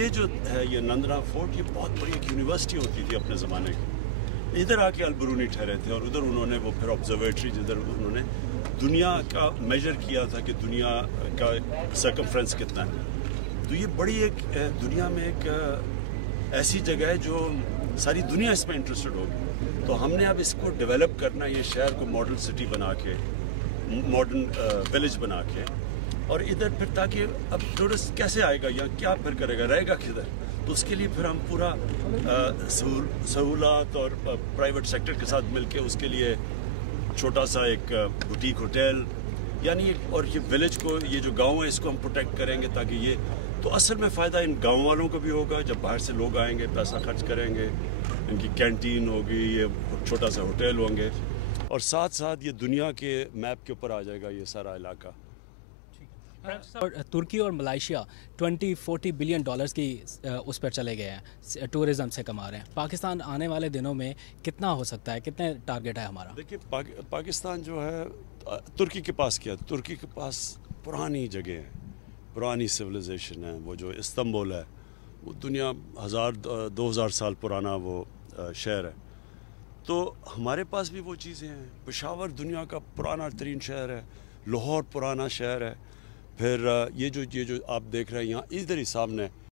یہ جو ہے یہ نندنا فورٹ، یہ بہت بڑی ایک یونیورسٹی ہوتی تھی اپنے زمانے کی. ادھر آ کے البرونی ٹھہرے تھے اور ادھر انہوں نے وہ پھر آبزرویٹری جدھر انہوں نے دنیا کا میجر کیا تھا کہ دنیا کا سرکمفرنس کتنا ہے. تو یہ بڑی ایک دنیا میں ایک ایسی جگہ ہے جو ساری دنیا اس میں انٹرسٹڈ ہوگی. تو ہم نے اب اس کو ڈیولپ کرنا، یہ شہر کو ماڈل سٹی بنا کے، ماڈرن ولیج بنا کے، اور ادھر پھر تاکہ اب ٹورسٹ کیسے آئے گا یا کیا پھر کرے گا، رہے گا کدھر. تو اس کے لیے پھر ہم پورا سہولات اور پرائیویٹ سیکٹر کے ساتھ مل کے اس کے لیے چھوٹا سا ایک بوٹیک ہوٹل، یعنی اور یہ ولیج کو، یہ جو گاؤں ہے اس کو ہم پروٹیکٹ کریں گے تاکہ یہ تو اصل میں فائدہ ان گاؤں والوں کو بھی ہوگا. جب باہر سے لوگ آئیں گے پیسہ خرچ کریں گے، ان کی کینٹین ہوگی، یہ چھوٹا سا ہوٹل ہوں گے، اور ساتھ ساتھ یہ دنیا کے میپ کے اوپر آ جائے گا یہ سارا علاقہ. اور ترکی اور ملائیشیا 20-40 بلین ڈالرز کی اس پر چلے گئے ہیں، ٹورزم سے کما رہے ہیں. پاکستان آنے والے دنوں میں کتنا ہو سکتا ہے، کتنے ٹارگٹ ہے ہمارا؟ دیکھیے پاکستان جو ہے، ترکی کے پاس کیا، ترکی کے پاس پرانی جگہ ہیں، پرانی سویلائزیشن ہے. وہ جو استنبول ہے وہ دنیا 1000-2000 سال پرانا وہ شہر ہے. تو ہمارے پاس بھی وہ چیزیں ہیں. پشاور دنیا کا پرانا ترین شہر ہے، لاہور پرانا شہر ہے. پھر یہ جو آپ دیکھ رہے ہیں یہاں ادھر ہی سامنے